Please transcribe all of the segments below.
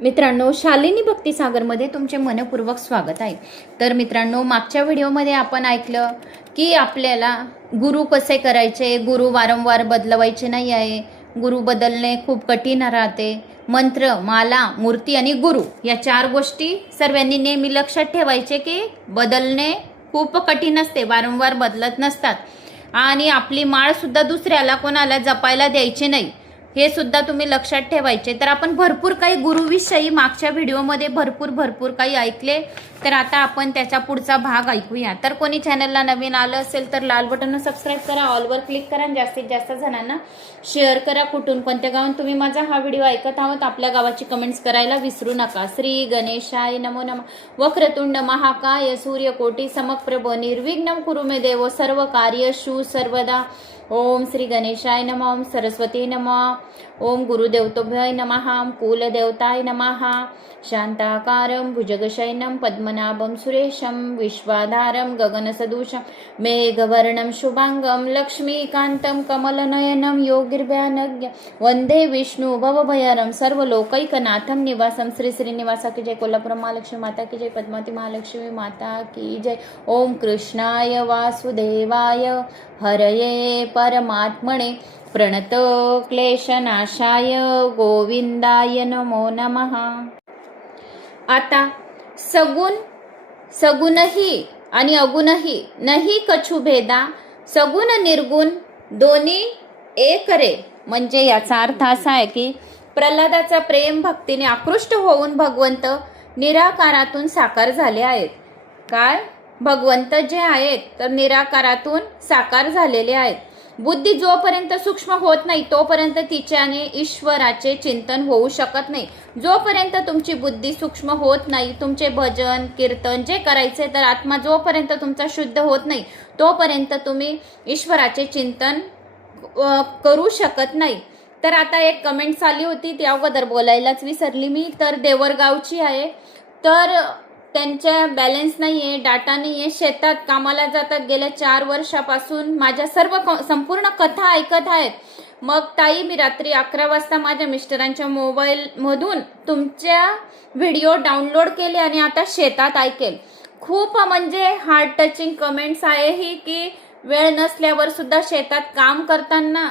मित्रांनो, शालिनी भक्तिसागरमध्ये तुमचे मनपूर्वक स्वागत आहे। तर मित्रांनो, मागच्या व्हिडिओमध्ये आपण ऐकलं की आपल्याला गुरु कसे करायचे, गुरु वारंवार बदलवायचे नाही आहे, गुरु बदलणे खूप कठीण राहते। मंत्र, माला, मूर्ती आणि गुरु या चार गोष्टी सर्वांनी नेहमी लक्षात ठेवायचे की बदलणे खूप कठीण असते, वारंवार बदलत नसतात आणि आपली माळ सुद्धा दुसऱ्याला कोणाला जपायला द्यायची नाही, हे सुद्धा तुम्ही लक्षात ठेवायचे। तर आपण भरपूर काही गुरुविषयी मागच्या व्हिडिओमध्ये भरपूर काही ऐकले, तर आता आपण त्याचा पुढचा भाग ऐकूया। तर कोणी चॅनलला नवीन आलं असेल तर लाल बटन सबस्क्राईब करा, ऑलवर क्लिक करा, जास्तीत जास्त जणांना शेअर करा। कुठून कोणत्या गावात तुम्ही माझा हा व्हिडिओ ऐकत आहात आपल्या गावाची कमेंट्स करायला विसरू नका। श्री गणेशाय नमो नमः। वक्रतुंड महाकाय सूर्यकोटी समप्रभ निर्विघ्नं कुरु मे देव सर्व कार्येषु सर्वदा। ओम श्री गणेशाय नमः। ओम सरस्वती नमः। ओम गुरुदेवतोभ्याय नमः। कुलदेवताय नमः। शांताकारं भुजगशयनं पद्मनाभं सुरेशं विश्वाधारं गगनसदृशं मेघवर्णं शुभांगं लक्ष्मीकान्तं कमलनयनं योगिर्भयानज्ञ वंदे विष्णु भवभयहरं सर्वलोकैकनाथं निवासं। श्री श्रीनिवासा की जय, कोल्हापुर महालक्ष्मी माता की जय, पद्मावती महालक्ष्मी माता की जय। ओम कृष्णाय वासुदेवाय हरये परमात्मने प्रणत क्लेशनाशाय गोविंदाय नमो नमः। आता सगुणही आणि अगुणही नाही कछु भेदा, सगुण निर्गुण दोन्ही एक रे। म्हणजे याचा अर्थ असा आहे की प्रल्हादाचा प्रेम भक्तीने आकृष्ट होऊन भगवंत निराकारातून साकार झाले आहेत। काय? भगवंत जे आहेत तर निराकारातून साकार झालेले आहेत। बुद्धी जोपर्यंत सूक्ष्म होत नाही तोपर्यंत तिच्याने ईश्वराचे चिंतन होऊ शकत नाही। जोपर्यंत तुमची बुद्धी सूक्ष्म होत नाही, तुमचे भजन कीर्तन जे करायचे तर आत्मा जोपर्यंत तुमचा शुद्ध होत नाही तोपर्यंत तुम्ही ईश्वराचे चिंतन करू शकत नाही। तर आता एक कमेंट्स आली होती, ती अगोदर बोलायलाच विसरली मी। तर देवरगावची आहे, तर त्यांच्या बॅलन्स नाही आहे, डाटा नाही आहे, शेतात कामाला जातात, गेल्या 4 वर्षापासून माझ्या संपूर्ण कथा ऐकत आहेत। मग ताई, मी रात्री 11 वाजता माझ्या मिस्टरांच्या मोबाईल मधून तुमच्या व्हिडिओ डाउनलोड केले आणि आता शेतात ऐकेल। खूप म्हणजे हार्ट टचिंग कमेंट्स आहे ही, की वेळ नसल्यावर सुद्धा शेतात काम करताना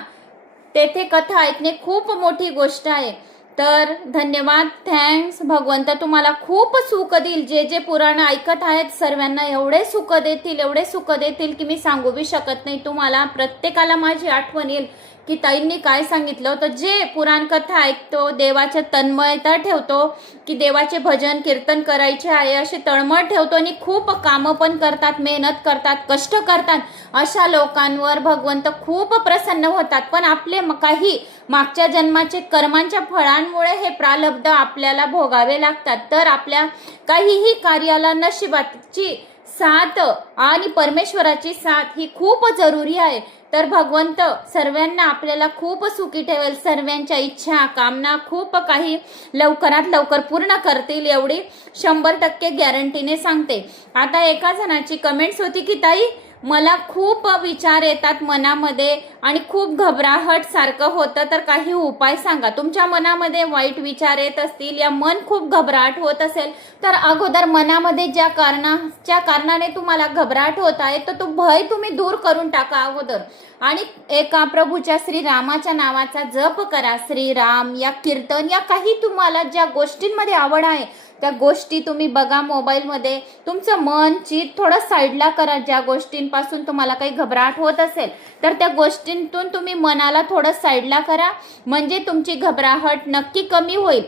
तेथे कथा ऐकणे खूप मोठी गोष्ट आहे। तर धन्यवाद, थँक्स। भगवंत तुम्हाला खूप सुख देईल। जे जे पुराण ऐकत आहेत सर्वांना एवढे सुख देतील की मी सांगू बी शकत नाही। तुम्हाला प्रत्येकाला माझी आठवण येईल की ताईंनी काय सांगितलं होतं। जे पुराण कथा ऐकतो, देवाचे तन्मयता ठेवतो की देवाचे भजन कीर्तन करायचे आहे असे तळमळ ठेवतो आणि खूप कामं पण करतात, मेहनत करतात, कष्ट करतात, अशा लोकांवर भगवंत खूप प्रसन्न होतात। पण आपले काही मागच्या जन्माचे कर्मांच्या फळांमुळे हे प्रारब्ध आपल्याला भोगावे लागतात। तर आपल्या काहीही कार्याला नशिबाची साथ आणि परमेश्वराची साथ ही खूप जरुरी आहे। तर भगवंत सर्वांना आपल्याला खूप सुखी ठेवेल, सर्वांच्या इच्छा कामना खूप काही लवकरात लवकर पूर्ण करतील एवढी 100% गॅरंटीने सांगते। आता एका जणाची कमेंट्स होती की ताई, मला खूप विचार येतात मनामध्ये आणि खूप घबराहट सारखं होतं, तर काही उपाय सांगा। तुमच्या मनामध्ये वाईट विचार येत असतील या मन खूप घबराहट होत असेल तर अगोदर मनामध्ये ज्या कारणाने तुम्हाला घबराहट होत आहे तर तो भय तुम्ही दूर करून टाका अगोदर, आणि एका प्रभूच्या श्रीरामाच्या नावाचा जप करा। श्रीराम या कीर्तन या काही तुम्हाला ज्या गोष्टींमध्ये आवड आहे त्या गोष्टी तुम्ही बघा मोबाईलमध्ये। तुमचं मन चित थोडं साईडला करा। ज्या गोष्टींपासून तुम्हाला काही घबराहट होत असेल तर त्या गोष्टींतून तुम्ही मनाला थोडं साईडला करा, म्हणजे तुमची घबराहट नक्की कमी होईल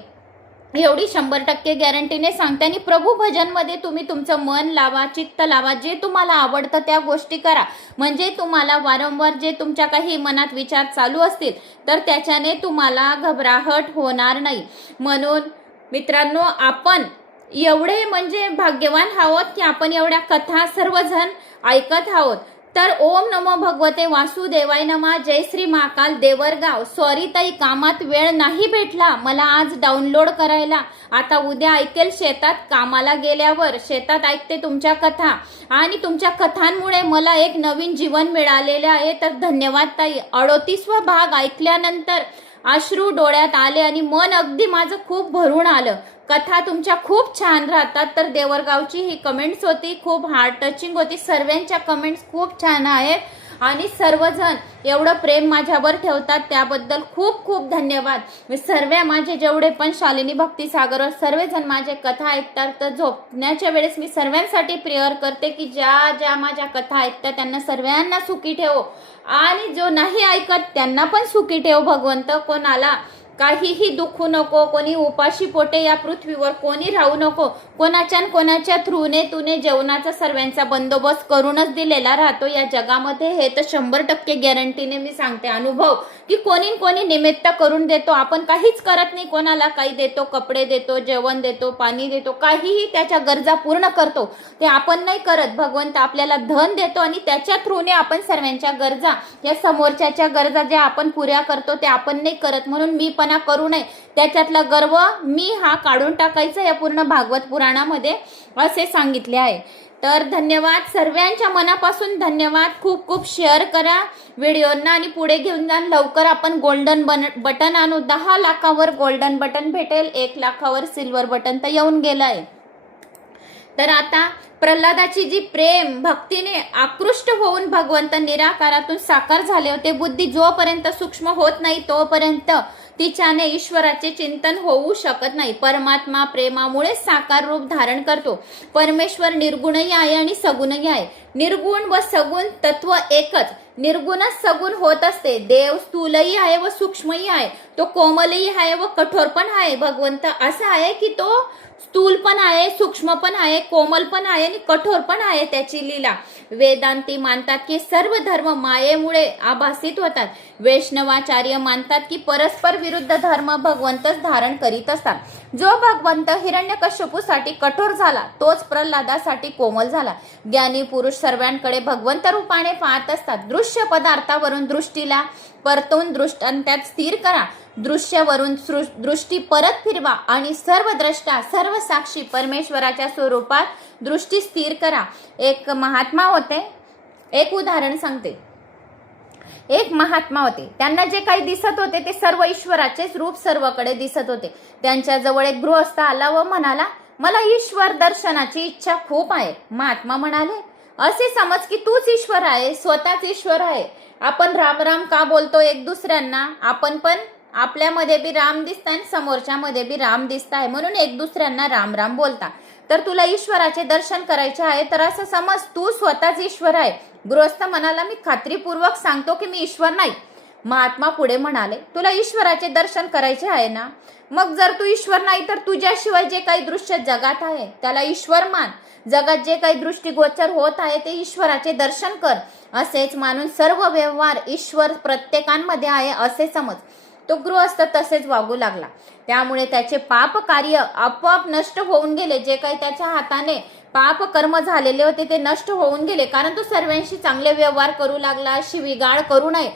एवढी 100% गॅरंटीने सांगते। आणि प्रभू भजनमध्ये तुम्ही तुमचं मन लावा, चित्त लावा, जे तुम्हाला आवडतं त्या गोष्टी करा, म्हणजे तुम्हाला वारंवार जे तुमच्या काही मनात विचार चालू असतील तर त्याच्याने तुम्हाला घबराहट होणार नाही। म्हणून मित्रांनो, आपण एवढे म्हणजे भाग्यवान आहोत की आपण एवढ्या कथा सर्वजण ऐकत आहोत। तर ओम नमो भगवते वासुदेवाय नमः। जय श्री महाकाल देवरगाव। सॉरी ताई, कामात वेळ नाही भेटला मला आज डाउनलोड करायला, आता उद्या ऐकेल शेतात कामाला गेल्यावर। शेतात ऐकते तुमच्या कथा आणि तुमच्या कथांमुळे मला एक नवीन जीवन मिळालेले आहे। तर धन्यवाद ताई। 38वा भाग ऐकल्यानंतर अश्रू डोळ्यात आले आणि मन अगदी माझं खूप भरून आलं. कथा तुमच्या खूप छान राहतात. तर देवरगावची ही कमेंट्स होती, खूप हार्ट टचिंग होती. सर्वांच्या कमेंट्स खूप छान आहेत आणि सर्वजण एवढं प्रेम माझ्यावर ठेवतात त्याबद्दल खूप खूप धन्यवाद. मी सर्व माझे जेवढे पण शालिनी भक्ती सागरवर सर्वजण माझे कथा ऐकतात, तर झोपण्याच्या वेळेस मी सर्वांसाठी प्रेयर करते की ज्या माझ्या कथा ऐकतात त्यांना सर्वांना सुखी ठेव आणि जो नाही ऐकत त्यांना पण सुखी ठेव भगवंत. कोणाला काहीही दुखू नको, कोणी उपाशी पोटे या पृथ्वीवर कोणी राहू नको. कोणाच्या थ्रूने तुने जेवणाचा सर्वांचा बंदोबस्त करूनच दिलेला राहतो या जगामध्ये. हे तर 100% गॅरंटीने मी सांगते, अनुभव, की कोणी निमित्त करून देतो. आपण काहीच करत नाही, कोणाला काही देतो, कपडे देतो, जेवण देतो, पाणी देतो, काहीही त्याच्या गरजा पूर्ण करतो ते आपण नाही करत. भगवंत आपल्याला धन देतो आणि त्याच्या थ्रूने आपण सर्वांच्या गरजा, या समोरच्याच्या गरजा ज्या आपण पुऱ्या करतो ते आपण नाही करत. म्हणून मी पण करू नये, त्याच्यातला गर्व मी हा काढून टाकायचा या पूर्ण भागवत पुराणामध्ये असे सांगितले आहे. तर धन्यवाद, सर्वांच्या मनापासून धन्यवाद. खूप खूप शेअर करा व्हिडिओंना आणि पुढे घेऊन जा. लवकर आपण गोल्डन बटन आणू. 10 लाखावर गोल्डन बटन भेटेल, 1 लाखावर सिल्वर बटन तर येऊन गेलंय. तर आता प्रल्हादाची जी प्रेम भक्तीने आकृष्ट होऊन भगवंत निराकारातून साकार झाले होते. बुद्धी जोपर्यंत सूक्ष्म होत नाही तोपर्यंत तिच्याने ईश्वराचे चिंतन होऊ शकत नाही. परमात्मा प्रेमामुळे साकार रूप धारण करतो. परमेश्वर निर्गुणही आहे आणि सगुणही आहे. निर्गुण व सगुण तत्व एकच. निर्गुणच सगुण होत असते. देव स्थूलही आहे व सूक्ष्मही आहे, तो कोमलही आहे व कठोर पण आहे. भगवंत असा आहे की तो स्थूल पण आहे, सूक्ष्म पण आहे, कोमल पण आहे आणि कठोर पण आहे. त्याची लीला वेदांती मानतात की सर्व धर्म मायेमुळे आभासित होतात. वैष्णवाचार्य मानतात की परस्पर विरुद्ध धर्म भगवंतच धारण करीत असतात. जो भगवंत हिरण्यकश्यपूसाठी कठोर झाला तोच प्रल्हादासाठी कोमल झाला. ज्ञानी पुरुष सर्वांकडे भगवंत रूपाने पाहत असतात. दृश्य पदार्थावरून दृष्टीला परतून दृष्टांतात स्थिर करा. दृश्यावरून दृष्टी परत फिरवा आणि सर्व द्रष्टा सर्व साक्षी परमेश्वराच्या स्वरूपात दृष्टी स्थिर करा. एक महात्मा होते, एक उदाहरण सांगते. एक महात्मा होते, त्यांना जे काही दिसत होते ते सर्व ईश्वराचेच रूप सर्वकडे दिसत होते. त्यांच्या जवळ एक गृहस्थ आला व म्हणाला, मला ईश्वर दर्शनाची इच्छा खूप आहे. महात्मा म्हणाले, असे समज की तूच ईश्वर आहे, स्वतःच ईश्वर आहे. आपण राम राम का बोलतो एक दुसऱ्यांना? आपण पण आपल्यामध्ये बी राम दिसताय आणि समोरच्या मध्ये बी राम दिसताय, म्हणून एक दुसऱ्यांना राम राम बोलता. तर तुला ईश्वराचे दर्शन करायचे आहे तर असं समज तू स्वतःच ईश्वर आहे. गृहस्थ म्हणाला, मी खात्रीपूर्वक सांगतो की मी ईश्वर नाही. महात्मा पुढे म्हणाले, तुला ईश्वराचे दर्शन करायचे आहे ना, मग जर तू ईश्वर नाही तर तुझ्याशिवाय जे काही दृश्य जगात आहे त्याला ईश्वर मान. जगात जे काही दृष्टीगोचर होत आहे ते ईश्वराचे दर्शन कर. असेच मानून सर्व व्यवहार ईश्वर प्रत्येकांमध्ये आहे असे समज. तो गृहस्थ तसेच वागू लागला. त्यामुळे त्याचे पाप कार्य आपोआप नष्ट होऊन गेले. जे काही त्याच्या हाताने पाप कर्म झालेले होते ते नष्ट होऊन गेले, कारण तो सर्वांशी चांगले व्यवहार करू लागला. शिवीगाळ करू नये.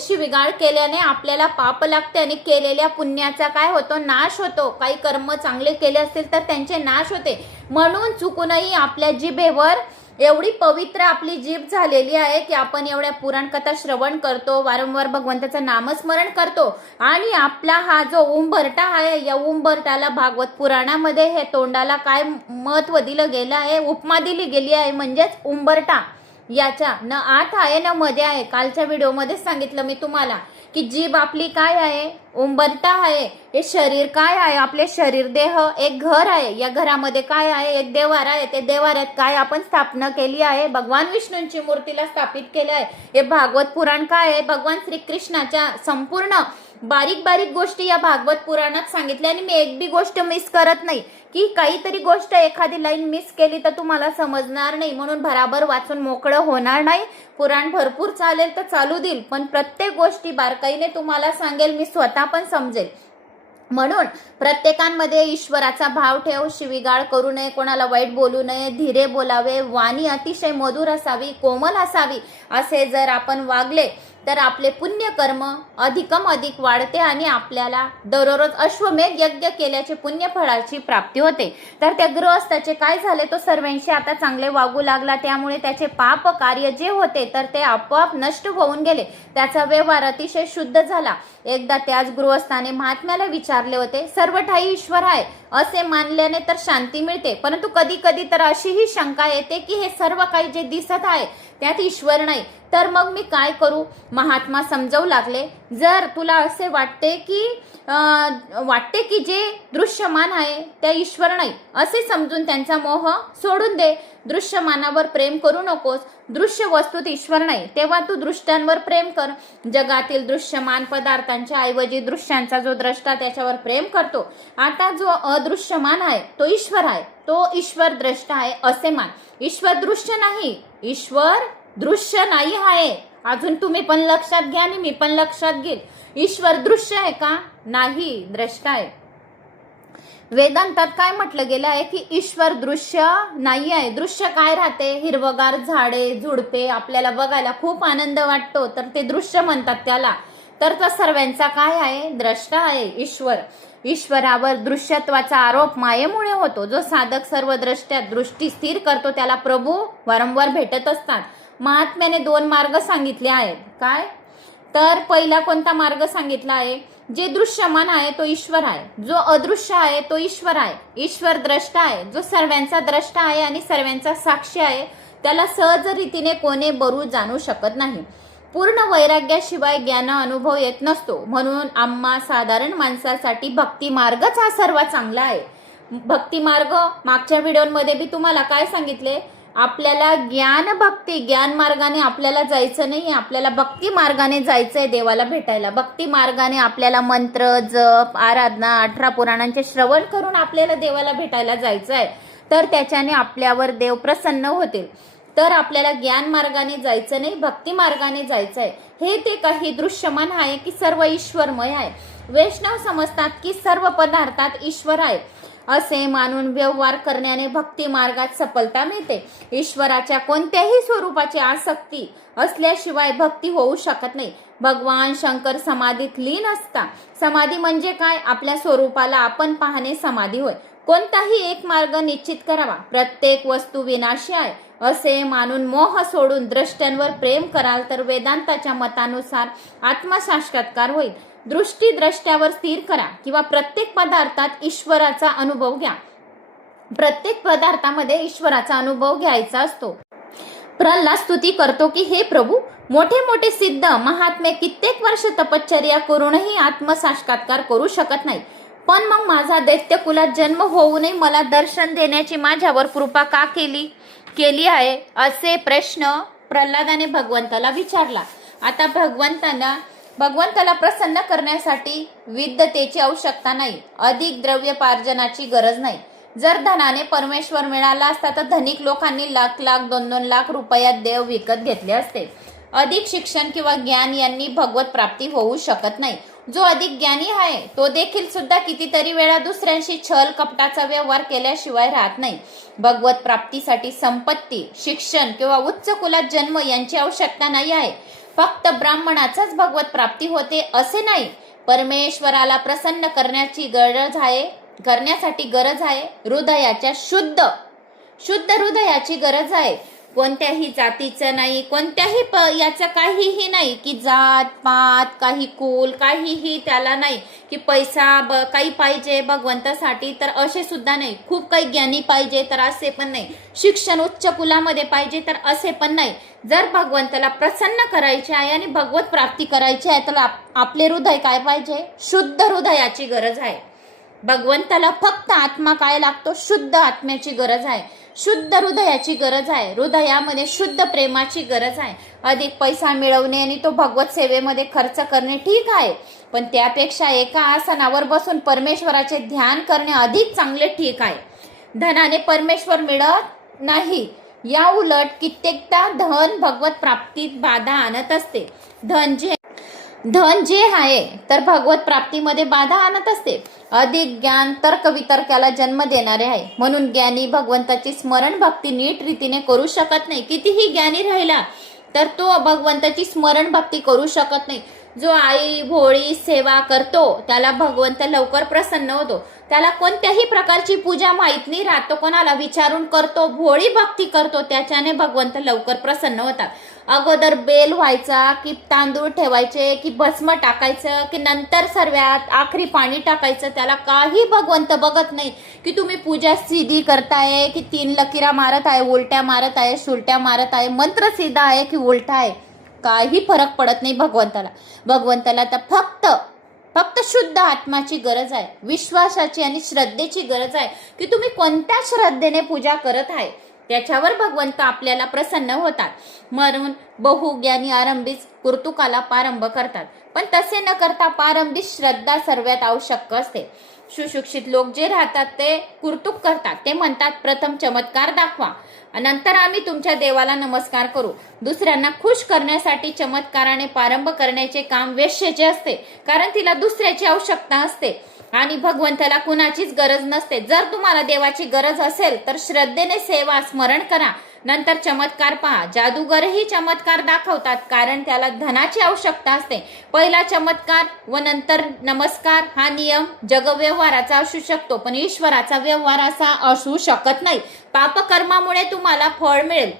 शिवीगाळ केल्याने आपल्याला पाप लागते आणि केलेल्या पुण्याचा काय होतो, नाश होतो. काही कर्म चांगले केले असतील तर त्यांचे नाश होते. म्हणून चुकूनही आपल्या जिभेवर एवढी पवित्र आपली जीभ झालेली आहे की आपण एवढ्या पुराणकथा श्रवण करतो, वारंवार भगवंताचं नामस्मरण करतो आणि आपला हा जो उंबरटा आहे, या उंबरटाला भागवत पुराणामध्ये हे तोंडाला काय महत्व दिलं गेलं आहे, उपमा दिली गेली आहे, म्हणजेच उंबरटा. याच्या न आत आहे न मध्ये आहे. कालच्या व्हिडिओमध्ये सांगितलं मी तुम्हाला की जीभ आपली काय आहे, उंबरटा आहे. हे शरीर काय आहे, आपले शरीर देह एक घर आहे. या घरामध्ये काय आहे, एक देवार आहे. ते देवाऱ्यात काय आपण स्थापना केली आहे, भगवान विष्णूंची मूर्तीला स्थापित केले आहे. हे भागवत पुराण काय आहे, भगवान श्रीकृष्णाच्या संपूर्ण बारीक बारीक गोष्टी या भागवत पुराणात सांगितल्या. आणि मी एक बी गोष्ट मिस करत नाही की काहीतरी गोष्ट एखादी लाईन मिस केली तर तुम्हाला समजणार नाही, म्हणून भराभर वाचून मोकळं होणार नाही. पुराण भरपूर चालेल तर चालू देईल, पण प्रत्येक गोष्टी बारकाईने तुम्हाला सांगेल, मी स्वतः पण समजेल. म्हणून प्रत्येकांमध्ये ईश्वराचा भाव ठेव. शिवीगाळ करू नये, कोणाला वाईट बोलू नये, धीरे बोलावे, वाणी अतिशय मधुर असावी, कोमल असावी. असे जर आपण वागले तर आपले पुण्यकर्म अधिक वाढते आणि आपल्याला दररोज अश्वमेध यज्ञ केल्याचे पुण्यफळाची प्राप्ती होते. तर त्या गृहस्थाचे काय झाले, तो सर्वांशी आता चांगले वागू लागला, त्यामुळे त्याचे पाप कार्य जे होते तर ते आपोआप नष्ट होऊन गेले. त्याचा व्यवहार अतिशय शुद्ध झाला. एकदा त्याच गृहस्थाने महात्म्याला विचारले होते, सर्व ठाई ईश्वर आहे असे मानल्याने तर शांती मिळते, परंतु कधी कधी तर अशीही शंका येते की हे सर्व काही जे दिसत आहे त्यात ईश्वर नाही, तर मग मी काय करू. महात्मा समजावू लागले, जर तुला असे वाटते की जे दृश्यमान आहे त्या ईश्वर नाही असे समजून त्यांचा मोह सोडून दे. दृश्यमानावर प्रेम करू नकोस. दृश्य वस्तूत ईश्वर नाही, तेव्हा तू दृष्ट्यांवर प्रेम कर. जगातील दृश्यमान पदार्थांच्या ऐवजी दृश्यांचा जो द्रष्टा त्याच्यावर प्रेम करतो. आता जो अदृश्यमान आहे तो ईश्वर आहे, तो ईश्वर द्रष्टा आहे असे मान. ईश्वर दृश्य नाही, ईश्वर दृश्य नाही आहे. अजून तुम्ही पण लक्षात घ्या आणि मी पण लक्षात घेईल. ईश्वर दृश्य आहे का? नाही, द्रष्टा आहे. वेदांतात काय म्हटलं गेलं आहे की ईश्वर दृश्य नाही आहे. दृश्य काय राहते? हिरवगार झाडे झुडपे आपल्याला बघायला खूप आनंद वाटतो, तर ते दृश्य म्हणतात त्याला. तर तो सर्वांचा काय आहे? द्रष्टा आहे ईश्वर. ईश्वरावर दृश्यत्वाचा आरोप मायेमुळे होतो. जो साधक सर्व दृष्ट्या दृष्टी स्थिर करतो त्याला प्रभू वारंवार भेटत असतात. महात्म्याने 2 मार्ग सांगितले आहेत. काय? तर पहिला कोणता मार्ग सांगितला आहे? जे दृश्यमान आहे तो ईश्वर आहे, जो अदृश्य आहे तो ईश्वर आहे. ईश्वर द्रष्टा आहे, जो सर्वांचा द्रष्टा आहे आणि सर्वांचा साक्षी आहे. त्याला सहज रीतीने कोणी बरू जाणू शकत नाही. पूर्ण वैराग्याशिवाय ज्ञान अनुभव येत नसतो. म्हणून आम्हा साधारण माणसासाठी भक्ती मार्गच हा सर्वात चांगला आहे. भक्ती मार्ग मागच्या व्हिडिओमध्ये मी तुम्हाला काय सांगितले? आपल्याला ज्ञान मार्गाने आपल्याला जायचं नाही, आपल्याला भक्ती मार्गाने जायचंय देवाला भेटायला. भक्ती मार्गाने आपल्याला मंत्र जप आराधना 18 पुराणांचे श्रवण करून आपल्याला देवाला भेटायला जायचं आहे. तर त्याच्याने आपल्यावर देव प्रसन्न होतील. तर आपल्याला ज्ञान मार्गाने जायचं नाही, भक्ती मार्गाने जायचं आहे. हे ते काही दृश्यमान आहे की सर्व ईश्वरमय आहे. वैष्णव समजतात की सर्व पदार्थात ईश्वर आहे असे मानून व्यवहार करण्याने भक्ती मार्गात सफलता मिळते. ईश्वराच्या कोणत्याही स्वरूपाची आसक्ती असल्याशिवाय भक्ती होऊ शकत नाही. भगवान शंकर समाधीत लीन असता. समाधी म्हणजे काय? आपल्या स्वरूपाला आपण पाहणे समाधी होय. कोणताही एक मार्ग निश्चित करावा. प्रत्येक वस्तू विनाशी आहे असे मानून मोह सोडून द्रष्ट्यांवर प्रेम कराल तर वेदांताच्या मतानुसार आत्मसाक्षात्कार होईल. दृष्टी द्रष्ट्यावर स्थिर करा किंवा प्रत्येक पदार्थात ईश्वराचा अनुभव घ्या. प्रत्येक पदार्थामध्ये ईश्वराचा अनुभव घ्यायचा असतो. प्रल्हाद स्तुती करतो की हे प्रभू, मोठे मोठे सिद्ध महात्मे कित्येक वर्ष तपश्चर्या करूनही आत्मसाक्षात्कार करू शकत नाही. पण मग माझा दैत्य कुलात जन्म होऊनही मला दर्शन देण्याची माझ्यावर कृपा का केली आहे असे प्रश्न प्रल्हादाने भगवंताला विचारला. आता भगवंताला प्रसन्न करण्यासाठी विद्यतेची आवश्यकता नाही, अधिक द्रव्यपार्जनाची गरज नाही. जर धनाने परमेश्वर मिळाला असता तर धनिक लोकांनी लाख 2-2 लाख रुपयात देव विकत घेतले असते. अधिक शिक्षण किंवा ज्ञान यांनी भगवत प्राप्ती होऊ शकत नाही. जो अधिक ज्ञानी आहे तो देखील सुद्धा कितीतरी वेळा दुसऱ्यांशी छल कपटाचा व्यवहार केल्याशिवाय राहत नाही. भगवत प्राप्तीसाठी संपत्ती, शिक्षण किंवा उच्च कुलात जन्म यांची आवश्यकता नाही आहे. फक्त ब्राह्मणाचाच भगवत प्राप्ती होते असे नाही. परमेश्वराला प्रसन्न करण्यासाठी गरज आहे हृदयाच्या शुद्ध हृदयाची गरज आहे. कोणत्याही जातीचं नाही, कोणत्याही याचं काहीही नाही की जात पात काही कुल काहीही त्याला नाही की पैसा काही पाहिजे भगवंतासाठी तर असे सुद्धा नाही. खूप काही ज्ञानी पाहिजे तर असे पण नाही. शिक्षण उच्च कुलामध्ये पाहिजे तर असे पण नाही. जर भगवंताला प्रसन्न करायचे आहे आणि भगवत प्राप्ती करायची आहे तर आपले हृदय काय पाहिजे? शुद्ध हृदयाची गरज आहे. भगवंताला फक्त आत्मा काय लागतो? शुद्ध आत्म्याची गरज आहे, शुद्ध हृदयाची गरज आहे. हृदयामध्ये शुद्ध प्रेमाची गरज आहे. अधिक पैसा मिळवणे आणि तो भगवत सेवेमध्ये खर्च करणे ठीक आहे, पण त्यापेक्षा एका आसनावर बसून परमेश्वराचे ध्यान करणे अधिक चांगले ठीक आहे. धनाने परमेश्वर मिळत नाही. या उलट कित्येकदा धन भगवत प्राप्तीत बाधा आणत असते. धन जे आहे तर भगवत प्राप्तीमध्ये बाधा आणत असते. अधिक ज्ञान तर्क वितर्काला जन्म देणारे आहे. म्हणून ज्ञानी भगवंताची स्मरण भक्ती नीट रीतीने करू शकत नाही. कितीही ज्ञानी राहिला तर तो भगवंताची स्मरण भक्ती करू शकत नाही. जो आई भोळी सेवा करतो त्याला भगवंत लवकर प्रसन्न होतो. त्याला कोणत्याही प्रकारची पूजा माहित नाही राहतो, कोणाला विचारून करतो, भोळी भक्ती करतो, त्याच्याने भगवंत लवकर प्रसन्न होतात. अगोदर बेल व्हायचा की तांदूळ ठेवायचे की भस्म टाकायचं की नंतर सर्वात आखरी पाणी टाकायचं, त्याला काही भगवंत बघत नाही की तुम्ही पूजा सीधी करताय की 3 लकीरा मारत आहे, उलट्या मारत आहे, सुलट्या मारत आहे, मंत्र सीधा आहे की उलटा आहे, काही फरक पडत नाही भगवंताला. भगवंताला तर फक्त शुद्ध आत्माची गरज आहे, विश्वासाची आणि श्रद्धेची गरज आहे की तुम्ही कोणत्या श्रद्धेने पूजा करत आहे, त्याच्यावर भगवंत आपल्याला प्रसन्न होतात. म्हणून बहुज्ञानी आरंभीच कुर्तुकाला प्रारंभ करतात, पण तसे न करता प्रारंभी श्रद्धा सर्वात आवश्यक असते. सुशिक्षित लोक जे राहतात ते कुर्तुक करतात. ते म्हणतात प्रथम चमत्कार दाखवा, नंतर आम्ही तुमच्या देवाला नमस्कार करू. दुसऱ्यांना खुश करण्यासाठी चमत्काराने प्रारंभ करण्याचे काम वेश्येचे असते, कारण तिला दुसऱ्याची आवश्यकता असते आणि भगवंताला कुणाचीच गरज नसते. जर तुम्हाला देवाची गरज असेल तर श्रद्धेने सेवा स्मरण करा, नंतर चमत्कार पहा. जादूगरही चमत्कार दाखवतात, कारण त्याला धनाची आवश्यकता असते. पहिला चमत्कार व नंतर नमस्कार हा नियम जगव्यवहाराचा असू शकतो, पण ईश्वराचा व्यवहार असा असू शकत नाही. पापकर्मामुळे तुम्हाला फळ मिळेल.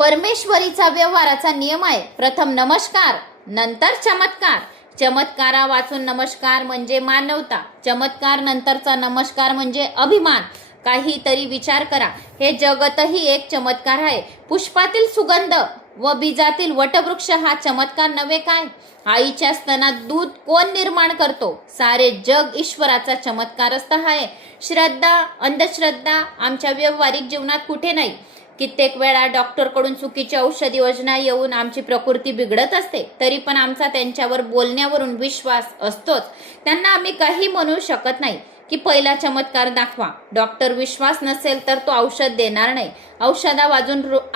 परमेश्वरीचा व्यवहाराचा नियम आहे, प्रथम नमस्कार नंतर चमत्कार. चमत्कारा वाचून नमस्कार म्हणजे मानवता, चमत्कार नंतरचा नमस्कार म्हणजे अभिमान. काहीतरी विचार करा, हे जगतही एक चमत्कार आहे. पुष्पातील सुगंध व बीजातील वटवृक्ष हा चमत्कार नव्हे काय? आईच्या स्तनात दूध कोण निर्माण करतो? सारे जग ईश्वराचा चमत्कारच आहे. श्रद्धा अंधश्रद्धा आमच्या व्यावहारिक जीवनात कुठे नाही. कित्येक वेळा डॉक्टरकडून चुकीची औषधी योजना येऊन आमची प्रकृती बिघडत असते, तरी पण आमचा त्यांच्यावर बोलण्यावरून विश्वास असतोच. त्यांना आम्ही काही म्हणू शकत नाही की पहिला चमत्कार दाखवा. डॉक्टर विश्वास नसेल तर तो औषध देणार नाही. औषधा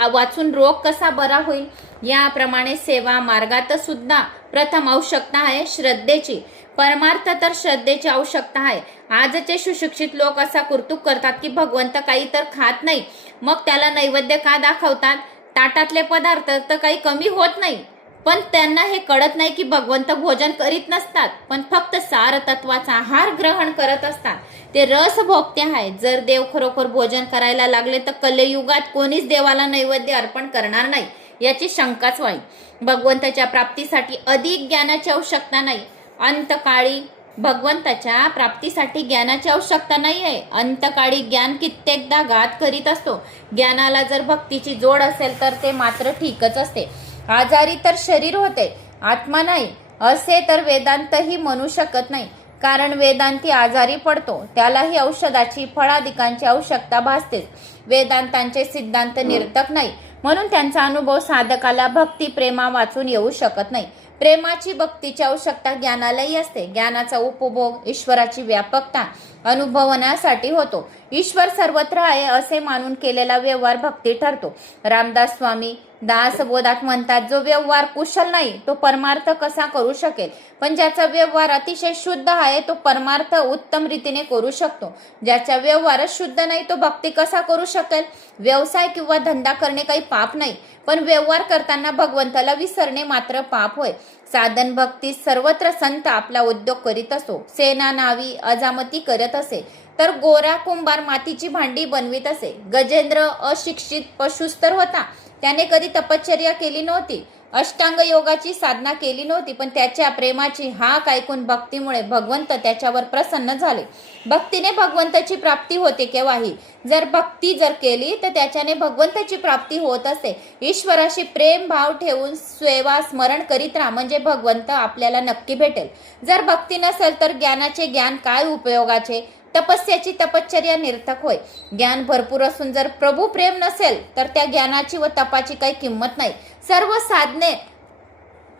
वाचून रोग कसा बरा होईल? याप्रमाणे सेवा मार्गात सुद्धा प्रथम आवश्यकता आहे श्रद्धेची. परमार्थ तर श्रद्धेची आवश्यकता आहे. आजचे सुशिक्षित लोक असा कुर्तुक करतात की भगवंत काही तर खात नाही, मग त्याला नैवेद्य का दाखवतात? ताटातले पदार्थ तर काही कमी होत नाही, पण त्यांना हे कळत नाही की भगवंत भोजन करीत नसतात, पण फक्त सार तत्वाचा आहार ग्रहण करत असतात. ते रस भोगते आहे. जर देव खरोखर भोजन करायला लागले तर कलियुगात कोणीच देवाला नैवेद्य अर्पण करणार नाही, याची शंकाच वाई. भगवंताच्या प्राप्तीसाठी अधिक ज्ञानाची आवश्यकता नाही. अंतकाळी भगवंताच्या प्राप्तीसाठी ज्ञानाची आवश्यकता नाही आहे. अंतकाळी ज्ञान कित्येकदा घात करीत असतो. ज्ञानाला जर भक्तीची जोड असेल तर ते मात्र ठीकच असते. आजारी तर शरीर होते, आत्मा नाही असे तर वेदांतही म्हणू शकत नाही, कारण वेदांती आजारी पडतो, त्यालाही औषधाची फळादिकांची आवश्यकता भासतेच. वेदांतांचे सिद्धांत निरर्थक नाही, म्हणून त्यांचा अनुभव साधकाला भक्ती प्रेमा वाचून येऊ शकत नाही. प्रेमाची भक्तीची आवश्यकता ज्ञानालाही असते. ज्ञानाचा उपभोग ईश्वराची व्यापकता अनुभवण्यासाठी होतो. ईश्वर सर्वत्र आहे असे मानून केलेला व्यवहार भक्ती ठरतो. रामदास स्वामी दासबोधात म्हणतात, जो व्यवहार कुशल नाही तो परमार्थ कसा करू शकेल? पण ज्याचा व्यवहार अतिशय शुद्ध आहे तो परमार्थ उत्तम रीतीने करू शकतो. ज्याचा व्यवहार शुद्ध नाही तो भक्ती कसा करू शकेल? व्यवसाय किंवा धंदा करणे काही पाप नाही, पण व्यवहार करताना भगवंताला विसरणे मात्र पाप होय. साधन भक्ती सर्वत्र संत आपला उद्योग करीत असो. सेना नावी अजामती करत असे तर गोरा कुंभार मातीची भांडी बनवीत असे. गजेंद्र अशिक्षित पशुस्तर होता, त्याने कधी तपश्चर्या केली नव्हती, अष्टांग योगाची साधना केली नव्हती, पण त्याच्या प्रेमाची हाक ऐकून भक्तीमुळे भगवंत त्याच्यावर प्रसन्न झाले. भक्तीने भगवंताची प्राप्ती होते केव्हाही. जर भक्ती केली तर त्याच्याने भगवंताची प्राप्ती होत असते. ईश्वराशी प्रेम भाव ठेवून सेवा स्मरण करीत राहा, म्हणजे भगवंत आपल्याला नक्की भेटेल. जर भक्ती नसेल तर ज्ञानाचे ज्ञान काय उपयोगाचे? तपस्याची तपश्चर्या निर्थक होय. ज्ञान भरपूर असून जर प्रभू प्रेम नसेल तर त्या ज्ञानाची व तपाची काही किंमत नाही. सर्व साधने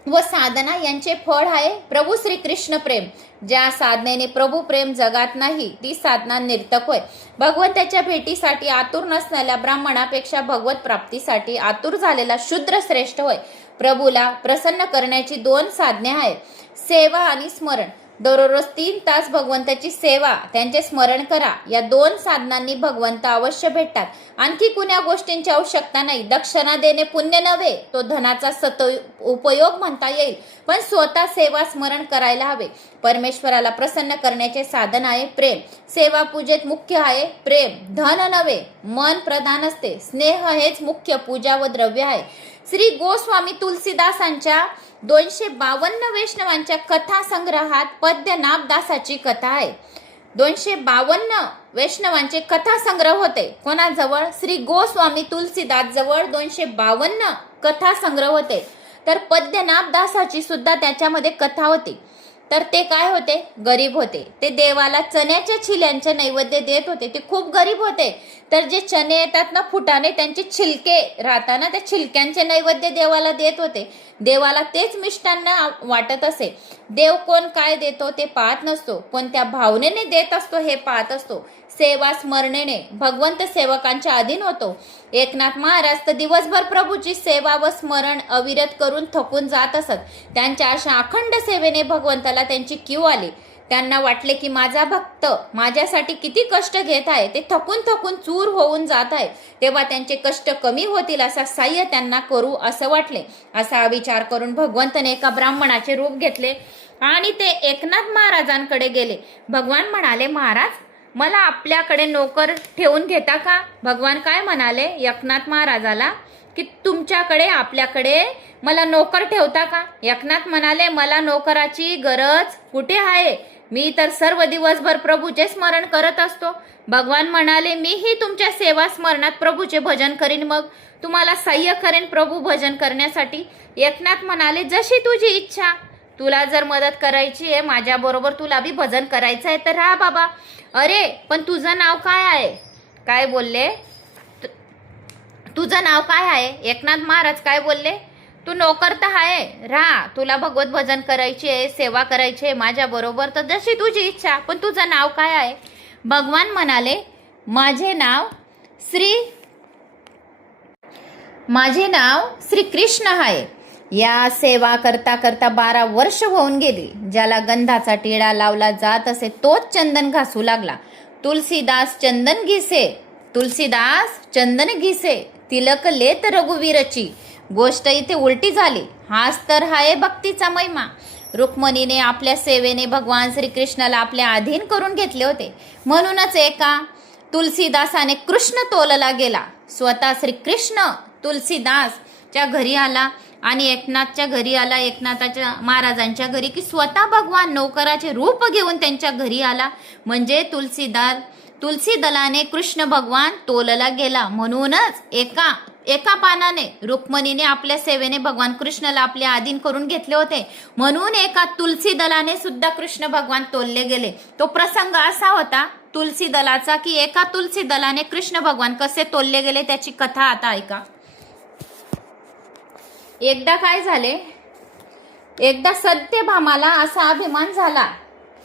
व साधना यांचे फळ आहे प्रभू श्री कृष्ण प्रेम. ज्या साधनेने प्रभू प्रेम जगात नाही ती साधना निर्थक होय. भगवंताच्या भेटीसाठी आतुर नसलेल्या ब्राह्मणापेक्षा भगवत प्राप्तीसाठी आतुर झालेला शूद्र श्रेष्ठ होय. प्रभूला प्रसन्न करण्याची 2 साधने आहेत, सेवा आणि स्मरण. दररोज 3 तास भगवंताची सेवा, त्यांचे स्मरण करा. या 2 साधनांनी भगवंत अवश्य भेटतात. आणखी कुण्या गोष्टींची आवश्यकता नाही. दक्षिणा देणे पुण्य नव्हे, तो धनाचा उपयोग म्हणता येईल, पण स्वतः सेवा स्मरण करायला हवे. परमेश्वराला प्रसन्न करण्याचे साधन आहे प्रेम. सेवा पूजेत मुख्य आहे प्रेम, धन नव्हे. मन प्रधान असते, स्नेह हेच मुख्य पूजा व द्रव्य आहे. श्री गोस्वामी तुलसीदासांच्या 252 वैष्णवांच्या कथा संग्रहात पद्य नामदासाची कथा आहे. 252 वैष्णवांचे कथा संग्रह होते. कोणाजवळ? श्री गोस्वामी तुलसीदास जवळ 252 कथा संग्रह होते. तर पद्य नामदासाची सुद्धा त्याच्यामध्ये कथा होती. तर ते काय होते? गरीब होते. ते देवाला चण्याच्या छिल्यांचे नैवेद्य देत होते. ते खूप गरीब होते. तर जे चणे येतात ना फुटाणे, त्यांचे छिलके राहताना त्या छिलक्यांचे नैवेद्य देवाला देत होते. देवाला तेच मिष्टांना वाटत असे. देव कोण काय देतो ते पाहत नसतो, पण त्या भावनेने देत असतो हे पाहत असतो. सेवा स्मरणेने भगवंत सेवकांच्या अधीन होतो. एकनाथ महाराज तर दिवसभर प्रभूची सेवा व स्मरण अविरत करून थकून जात असत. त्यांच्या अशा अखंड सेवेने भगवंताला त्यांची कीव आली. त्यांना वाटले की माझा भक्त माझ्यासाठी किती कष्ट घेत आहे, ते थकून थकून चूर होऊन जात आहे, तेव्हा त्यांचे कष्ट कमी होतील असा सहाय्य त्यांना करू असं वाटले. असा विचार करून भगवंताने एका ब्राह्मणाचे रूप घेतले आणि ते एकनाथ महाराजांकडे गेले. भगवान म्हणाले, महाराज मला आपल्याकडे नोकर ठेवून घेता का? भगवान काय म्हणाले एकनाथ महाराजाला की तुमच्याकडे आपल्याकडे मला नोकर ठेवता का? एकनाथ म्हणाले, मला नोकराची गरज कुठे आहे? मी तर सर्व दिवसभर प्रभूचे स्मरण करत असतो. भगवान म्हणाले, मीही तुमच्या सेवा स्मरणात प्रभूचे भजन करीन, मग तुम्हाला सहाय्य करेन प्रभू भजन करण्यासाठी. एकनाथ म्हणाले, जशी तुझी इच्छा. तुला जर मदत करायची आहे, माझ्या बरोबर तुला बी भजन करायचं आहे तर राहा बाबा. अरे पण तुझं नाव काय आहे? काय बोलले? तुझं नाव काय आहे? एकनाथ महाराज काय बोलले? तू नोकर तर आहे, राहा. तुला भगवत भजन करायची आहे, सेवा करायची आहे माझ्या बरोबर, तर जशी तुझी इच्छा. पण तुझं नाव काय आहे? भगवान म्हणाले, माझे नाव श्री कृष्ण आहे. या सेवा करता करता 12 वर्ष होऊन गेली. ज्याला गंधाचा टिळा लावला जात असे तोच चंदन घासू लागला. तुलसीदास चंदन घिसे तिलक लेत रघुवीरची. गोष्ट इथे उलटी झाली. हाच तर आहे भक्तीचा महिमा. रुक्मिणीने आपल्या सेवेने भगवान श्रीकृष्णाला आपल्या अधीन करून घेतले होते. म्हणूनच एका तुलसीदासाने कृष्ण तोलला गेला. स्वतः श्रीकृष्ण तुलसीदासच्या घरी आला आणि एकनाथच्या घरी आला, एकनाथाच्या महाराजांच्या घरी, की स्वतः भगवान नौकराचे रूप घेऊन त्यांच्या घरी आला. म्हणजे तुलसी दलाने कृष्ण भगवान तोलला गेला. म्हणूनच एका पानाने रुक्मिणीने आपल्या सेवेने भगवान कृष्णाला आपल्या अधीन करून घेतले होते. म्हणून एका तुलसी दलाने सुद्धा कृष्ण भगवान तोलले गेले. तो प्रसंग असा होता तुलसी दलाचा की एका तुलसी दलाने कृष्ण भगवान कसे तोलले गेले त्याची कथा आता ऐका. एकदा काय झाले, एकदा सत्यभामाला असा अभिमान झाला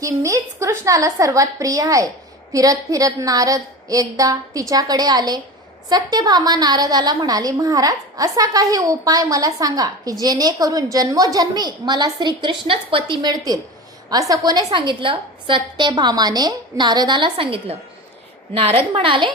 की मीच कृष्णाला सर्वात प्रिय आहे. फिरत फिरत नारद एकदा तिच्याकडे आले. सत्यभामा नारदाला म्हणाली, महाराज असा काही उपाय मला सांगा की जेणेकरून जन्मोजन्मी मला श्रीकृष्णच पती मिळतील. असं कोणी सांगितलं? सत्यभामाने नारदाला सांगितलं. नारद म्हणाले,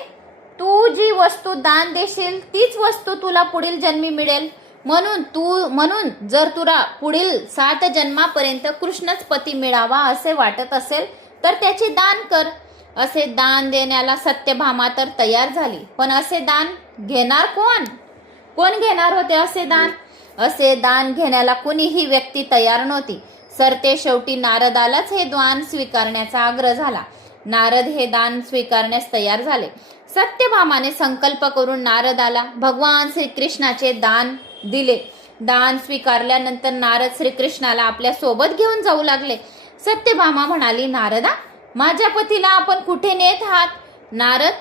तू जी वस्तू दान देशील तीच वस्तू तुला पुढील जन्मी मिळेल. म्हणून जर तुला पुढील 7 जन्मापर्यंत कृष्णच पती मिळावा असे वाटत असेल तर त्याचे दान कर. असे दान देण्याला सत्यभामा तर तयार झाली. पण असे दान घेणार कोण घेणार होते असे दान? असे दान घेण्याला कुणीही व्यक्ती तयार नव्हती. सरते शेवटी नारदालाच हे दान स्वीकारण्याचा आग्रह झाला. नारद हे दान स्वीकारण्यास तयार झाले. सत्यभामाने संकल्प करून नारदाला भगवान श्रीकृष्णाचे दान दिले. दान स्वीकारल्यानंतर नारद श्रीकृष्णाला आपल्या सोबत घेऊन जाऊ लागले. सत्यभामा म्हणाली, नारदा माझ्या पतीला आपण कुठे नेत आहात? नारद,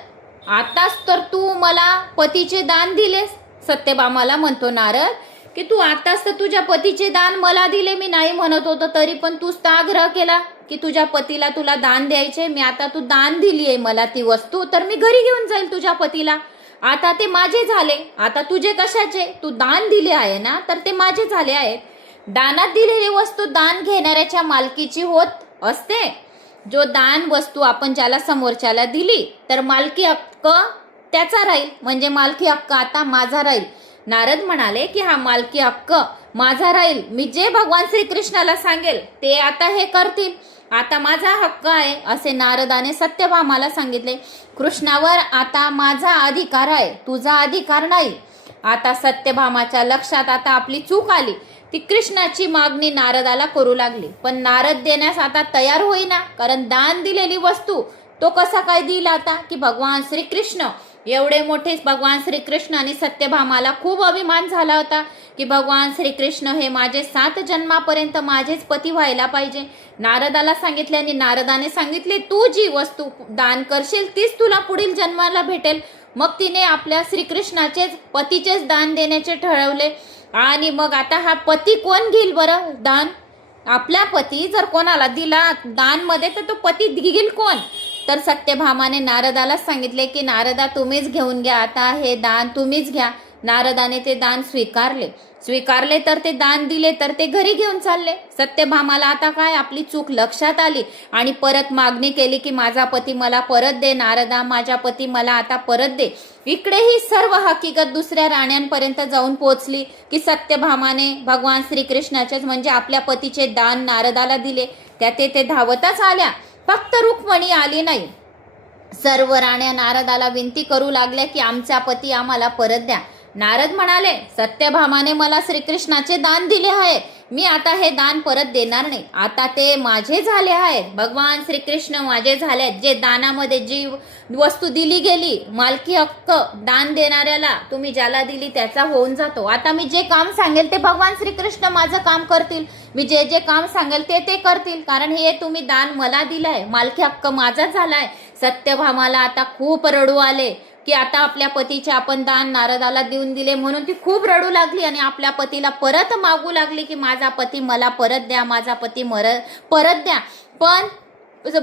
आताच तर तू मला पतीचे दान दिलेस. सत्यभामाला म्हणतो नारद की तू आताच तर तुझ्या पतीचे दान मला दिले. मी नाही म्हणत होतो तरी पण तूच तर आग्रह केला की तुझ्या पतीला तुला दान द्यायचे. मी आता तू दान दिली आहे मला ती वस्तू, तर मी घरी घेऊन जाईल तुझ्या पतीला. आता ते माझे झाले. आता तुझे कशाचे? तू दान दिले आहे ना, तर ते माझे झाले आहेत. दानात दिलेली वस्तू दान घेणाऱ्याच्या मालकीची होत असते. जो दान वस्तू आपण ज्याला समोरच्याला दिली तर मालकी हक्क त्याचा राहील, म्हणजे मालकी हक्क आता माझा राहील. नारद म्हणाले की हा मालकी हक्क माझा राहील, मी जे भगवान श्रीकृष्णाला सांगेल ते आता हे करतील, आता माझा हक्क आहे, असे नारदाने सत्यभामाला सांगितले. कृष्णावर आता माझा अधिकार आहे, तुझा अधिकार नाही. आता सत्यभामाच्या लक्षात आता आपली चूक आली. ती कृष्णाची मागणी नारदाला करू लागली, पण नारद देण्यास आता तयार होईना, कारण दान दिलेली वस्तू तो कसा काय देईल आता, की भगवान श्रीकृष्ण एवढे मोठे भगवान श्रीकृष्ण. आणि सत्यभामाला खूप अभिमान झाला होता की भगवान श्रीकृष्ण हे माझे 7 जन्मापर्यंत माझेच पती व्हायला पाहिजे. नारदाला सांगितले आणि नारदाने सांगितले तू जी वस्तू दान करशील तीच तुला पुढील जन्माला भेटेल. मग तिने आपल्या श्रीकृष्णाचेच पतीचेच दान देण्याचे ठरवले. आणि मग आता हा पती कोण घेईल बरं दान? आपला पती जर कोणाला दिला दान मध्ये तर तो पती घेईल कोण? तर सत्यभामाने नारदाला सांगितले की नारदा तुम्हीच घेऊन घ्या, आता हे दान तुम्हीच घ्या. नारदाने ते दान स्वीकारले तर ते दान दिले तर ते घरी घेऊन चालले. सत्यभामाला आता काय आपली चूक लक्षात आली आणि परत मागणी केली की माझा पती मला परत दे नारदा, माझा पती मला आता परत दे. इकडे ही सर्व हकीकत दुसऱ्या राण्यांपर्यंत जाऊन पोहोचली की सत्यभामाने भगवान श्रीकृष्णाचेच म्हणजे आपल्या पतीचे दान नारदाला दिले. त्या ते धावतच आल्या, फक्त रुक्मिणी आली नाही. सर्व राण्या नारदाला विनंती करू लागल्या की आमचा पती आम्हाला परत द्या. नारद म्हणाले सत्यभामाने मला श्रीकृष्णाचे दान दिले आहे, मी आता हे दान परत देणार नाही, आता ते माझे झाले आहेत, भगवान श्रीकृष्ण माझे झाले. जे दानामध्ये जी वस्तू दिली गेली मालकी हक्क दान देणाऱ्याला तुम्ही ज्याला दिली त्याचा होऊन जातो. आता मी जे काम सांगेल ते भगवान श्रीकृष्ण माझं काम करतील, मी जे जे काम सांगेल ते करतील, कारण हे तुम्ही दान मला दिलंय, मालकी हक्क माझा झालाय. सत्यभामाला आता खूप रडू आले की आता आपल्या पतीचे आपण दान नारदाला देऊन दिले, म्हणून ती खूप रडू लागली आणि आपल्या पतीला परत मागू लागली की माझा पती मला परत द्या, माझा पती परत द्या. पण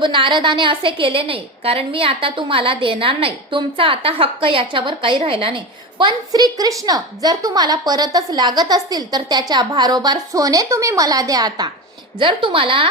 नारदाने असे केले नाही, कारण मी आता तुम्हाला देणार नाही, तुमचा आता हक्क याच्यावर काही राहिला नाही. पण श्रीकृष्ण जर तुम्हाला परतच लागत असतील तर त्याच्या भारोभार सोने तुम्ही मला द्या. आता जर तुम्हाला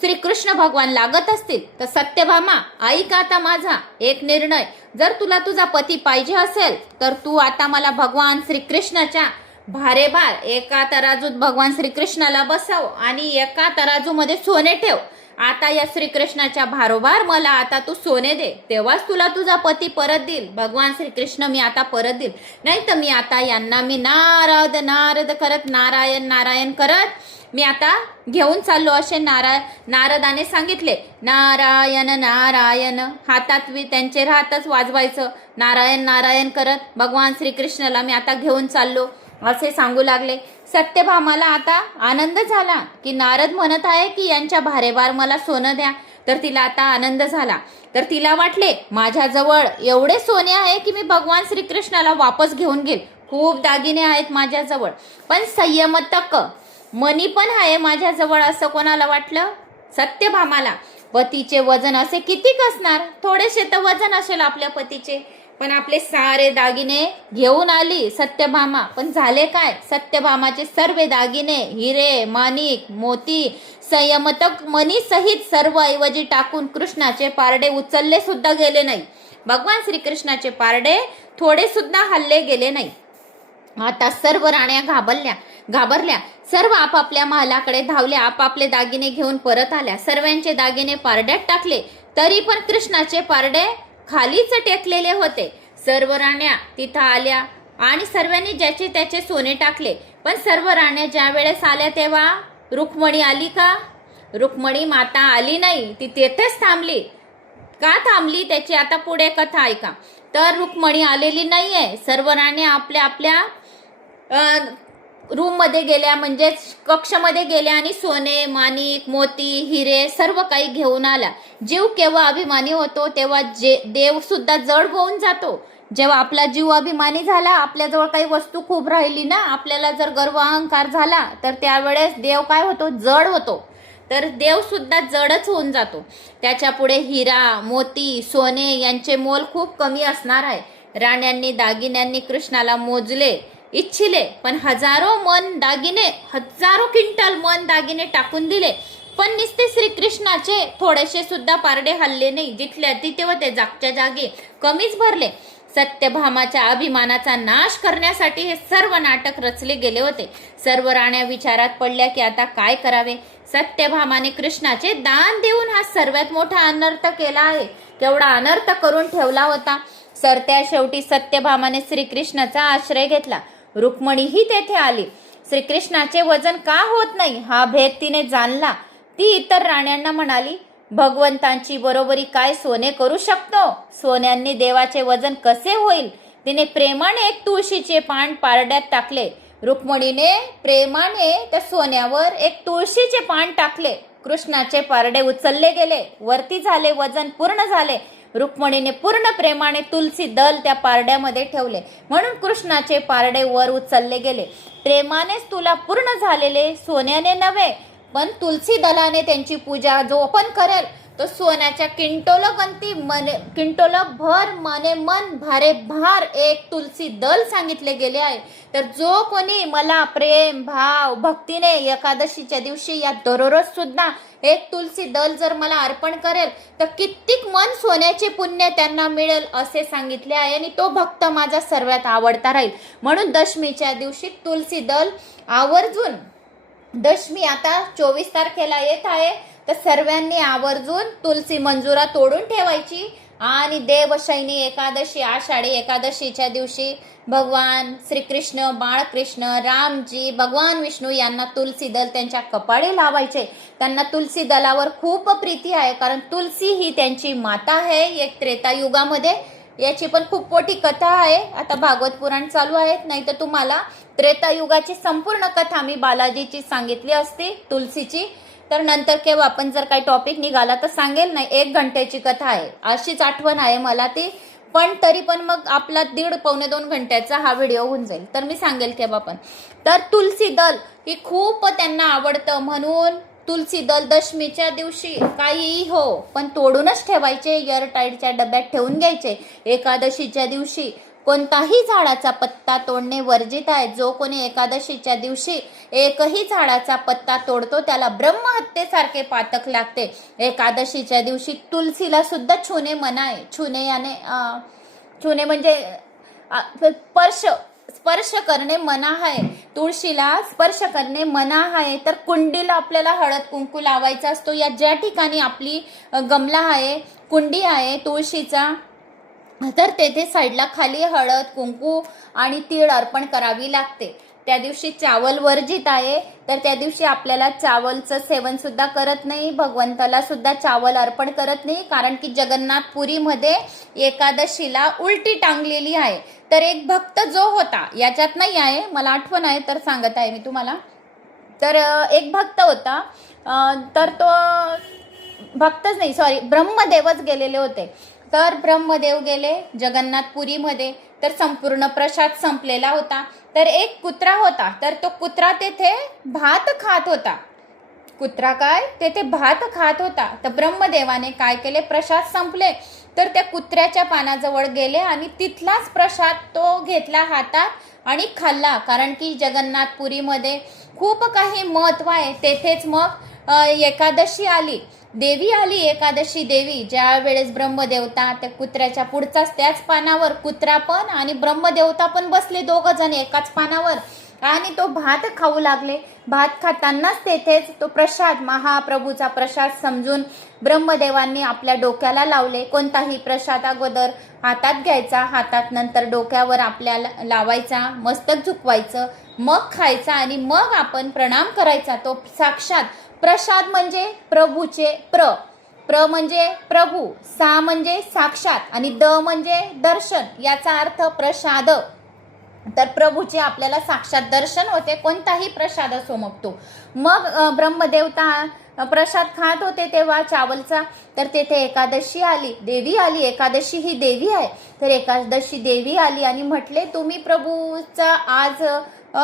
श्रीकृष्ण भगवान लागत असतील तर सत्यभामा ऐक आता माझा एक निर्णय, जर तुला तुझा पती पाहिजे असेल तर तू आता मला भगवान श्रीकृष्णाच्या भारेभार एका तराजूत भगवान श्रीकृष्णाला बसव आणि एका तराजूमध्ये सोने ठेव. आता या श्रीकृष्णाच्या भारोभार मला आता तू सोने दे, तेव्हाच तुला तुझा पती परत देईल, भगवान श्रीकृष्ण मी आता परत देईल. नाही तर मी आता यांना मी नारद नारद करत नारायण नारायण करत मी आता घेऊन चाललो असे नारदाने सांगितले. नारायण नारायण हातात त्यांचे राहतच वाजवायचं, नारायण नारायण करत भगवान श्रीकृष्णाला मी आता घेऊन चाललो असे सांगू लागले. सत्यभामाला आता आनंद झाला की नारद म्हणत आहे की यांच्या भारेभार मला सोनं द्या, तर तिला आता आनंद झाला. तर तिला वाटले माझ्याजवळ एवढे सोने आहे की मी भगवान श्रीकृष्णाला वापस घेऊन घेईल, खूप दागिने आहेत माझ्याजवळ, पण संयमतक मनी पण आहे माझ्याजवळ, असं कोणाला वाटलं? सत्यभामाला. पतीचे वजन असे कितीक असणार, थोडेसे तर वजन असेल आपल्या पतीचे, पण आपले सारे दागिने घेऊन आली सत्यभामा. पण झाले काय? सत्यभामाचे सर्व दागिने हिरे माणिक मोती संयमतक मनी सहित सर्व ऐवजी टाकून कृष्णाचे पारडे उचलले सुद्धा गेले नाही. भगवान श्रीकृष्णाचे पारडे थोडे सुद्धा हल्ले गेले नाही. आता सर्व राण्या घाबरल्या, सर्व आपापल्या महालाकडे धावल्या, आपापले दागिने घेऊन परत आल्या. सर्वांचे दागिने पारड्यात टाकले तरी पण कृष्णाचे पारडे खालीच टेकलेले होते. सर्व राण्या तिथं आल्या आणि सर्वांनी ज्याचे त्याचे सोने टाकले. पण सर्व राण्या ज्या वेळेस आल्या तेव्हा रुक्मिणी आली का? रुक्मिणी माता आली नाही, ती तेथेच थांबली. का थांबली त्याची आता पुढे कथा ऐका. तर रुक्मिणी आलेली नाहीये. सर्व राण्या आपल्या आपल्या रूम मध्ये गेल्या, म्हणजे कक्षमध्ये गेल्या आणि सोने माणिक मोती हिरे सर्व काही घेऊन आला. जीव केव्हा अभिमानी होतो तेव्हा देव सुद्धा जड होऊन जातो. जेव्हा आपला जीव अभिमानी झाला, आपल्याजवळ काही वस्तू खूप राहिली ना, आपल्याला जर गर्व अहंकार झाला तर त्यावेळेस देव काय होतो? जड होतो. तर देव सुद्धा जडच होऊन जातो. त्याच्या पुढे हिरा मोती सोने यांचे मोल खूप कमी असणार आहे. राण्यांनी दागिन्यांनी कृष्णाला मोजले इच्छिले, पण हजारो क्विंटल मन दागिने टाकून दिले पण नुसते श्रीकृष्णाचे थोडेसे सुद्धा पारडे हल्ले नाही, जिथल्या तिथे होते जागच्या जागी कमीच भरले. सत्यभामाच्या अभिमानाचा नाश करण्यासाठी हे सर्व नाटक रचले गेले होते. सर्व राण्या विचारात पडल्या की आता काय करावे. सत्यभामाने कृष्णाचे दान देऊन हा सर्वात मोठा अनर्थ केला आहे. केवढा अनर्थ करून ठेवला होता. सरत्या शेवटी सत्यभामाने श्रीकृष्णाचा आश्रय घेतला. रुक्मिणीही तेथे आली. श्रीकृष्णाचे वजन का होत नाही हा भेद तिने जाणला. ती इतर राण्यांना म्हणाली, भगवंतांची बरोबरी काय सोने करू शकतो? सोन्यांनी देवाचे वजन कसे होईल? तिने प्रेमाने एक तुळशीचे पान पारड्यात टाकले. रुक्मिणीने प्रेमाने त्या सोन्यावर एक तुळशीचे पान टाकले. कृष्णाचे पारडे उचलले गेले, वरती झाले, वजन पूर्ण झाले. रुक्मिणीने पूर्ण प्रेमाने तुलसी दल त्या पारड्यामध्ये ठेवले, म्हणून कृष्णाचे पारडे वर उचलले गेले. प्रेमानेच तुला पूर्ण झालेले, सोन्याने नव्हे. पण तुलसी दलाने त्यांची पूजा जो पण करेल तो सोन्याच्या किंटोलक भर मने मन भारे भार एक तुलसी दल सांगितले गेले आहे. तर जो कोणी मला प्रेम भाव भक्तीने एकादशीच्या दिवशी या दररोज सुद्धा एक तुलसी दल जर मला अर्पण करेल तर कित्येक मन सोन्याचे पुण्य त्यांना मिळेल असे सांगितले आहे. आणि तो भक्त माझा सर्वात आवडता राहील. म्हणून दशमीच्या दिवशी तुलसी दल आवर्जून, दशमी आता 24 तारखेला येत आहे, तर सर्वांनी आवर्जून तुलसी मंजुरा तोडून ठेवायची. आणि देवशयनी एकादशी, आषाढी एकादशीच्या दिवशी भगवान श्रीकृष्ण, बाळकृष्ण, रामजी, भगवान विष्णू यांना तुलसी दल त्यांच्या कपाळी लावायचे. त्यांना तुलसी दलावर खूप प्रीती आहे, कारण तुलसी ही त्यांची माता आहे. एक त्रेतायुगामध्ये याची पण खूप मोठी कथा आहे. आता भागवत पुराण चालू आहेत, नाही तर तुम्हाला त्रेतायुगाची संपूर्ण कथा मी बालाजीची सांगितली असती तुलसीची. तर नंतर केव्हा आपण जर काही टॉपिक निघाला तर सांगेल. नाही, 1 घंट्याची कथा आहे, अशीच आठवण आहे मला ती. पण तरी पण मग आपला 1.5-2 घंट्याचा हा व्हिडिओ होऊन जाईल, तर मी सांगेल केव्हा पण. तर तुलसी दल ही खूप त्यांना आवडतं, म्हणून तुलसी दल दशमीच्या दिवशी काहीही हो पण तोडूनच ठेवायचे, एअरटाईटच्या डब्यात ठेवून घ्यायचे. एकादशीच्या दिवशी कोणताही झाडाचा पत्ता तोडणे वर्जित आहे. जो कोणी एकादशीच्या दिवशी एकही झाडाचा पत्ता तोडतो त्याला ब्रह्महत्येसारखे पातक लागते. एकादशीच्या दिवशी तुलसीला सुद्धा छुणे मना आहे. छुणे म्हणजे स्पर्श करणे मना आहे. तुळशीला स्पर्श करणे मना आहे. तर कुंडीला आपल्याला हळद कुंकू लावायचा असतो. या ज्या ठिकाणी आपली गमला आहे, कुंडी आहे तुळशीचा, तर तेथे साईडला खाली हळद कुंकू आणि तीळ अर्पण करावी लागते. त्या दिवशी चावल वर्जित आहे, तर त्या दिवशी आपल्याला चावलचं सेवन सुद्धा करत नाही. भगवंताला सुद्धा चावल अर्पण करत नाही, कारण की जगन्नाथपुरीमध्ये एकादशीला उलटी टांगलेली आहे. तर एक भक्त जो होता, याच्यात नाही आहे, मला आठवण आहे तर सांगत आहे मी तुम्हाला. तर एक भक्त होता, तर तो भक्तच नाही, सॉरी, ब्रह्मदेवच गेलेले होते. तर ब्रह्मदेव गेले जगन्नाथपुरीमध्ये, तर संपूर्ण प्रसाद संपलेला होता. तर एक कुत्रा होता, तर तो कुत्रा तेथे भात खात होता. कुत्रा काय तेथे भात खात होता. तर ब्रह्मदेवाने काय केले, प्रसाद संपले तर त्या कुत्र्याच्या पानाजवळ गेले आणि तिथलाच प्रसाद तो घेतला हातात आणि खाल्ला. कारण की जगन्नाथपुरीमध्ये खूप काही महत्व आहे. तेथेच मग एकादशी आली, देवी आली, एकादशी देवी. ज्या वेळेस ब्रह्मदेवता त्या कुत्र्याच्या पुढचाच त्याच पानावर कुत्रा पण आणि ब्रह्मदेवता पण बसले, 2 जण एकाच पानावर, आणि तो भात खाऊ लागले. भात खातानाच तेथेच तो प्रसाद, महाप्रभूचा प्रसाद समजून ब्रह्मदेवांनी आपल्या डोक्याला लावले. कोणताही प्रसाद अगोदर हातात घ्यायचा, हातात नंतर डोक्यावर आपल्याला लावायचा, मस्तक झुकवायचं, मग खायचा आणि मग आपण प्रणाम करायचा. तो साक्षात प्रसाद म्हणजे प्रभूचे प्र म्हणजे प्रभू, सा म्हणजे साक्षात आणि द म्हणजे दर्शन, याचा अर्थ प्रसाद. तर प्रभूचे आपल्याला साक्षात दर्शन होते, कोणताही प्रसाद असो मग तो. मग ब्रह्मदेवता प्रसाद खात होते तेव्हा चावलचा, तर तेथे एकादशी आली, देवी आली. एकादशी ही देवी आहे, तर एकादशी देवी आली आणि म्हटले, तुम्ही प्रभूचा आज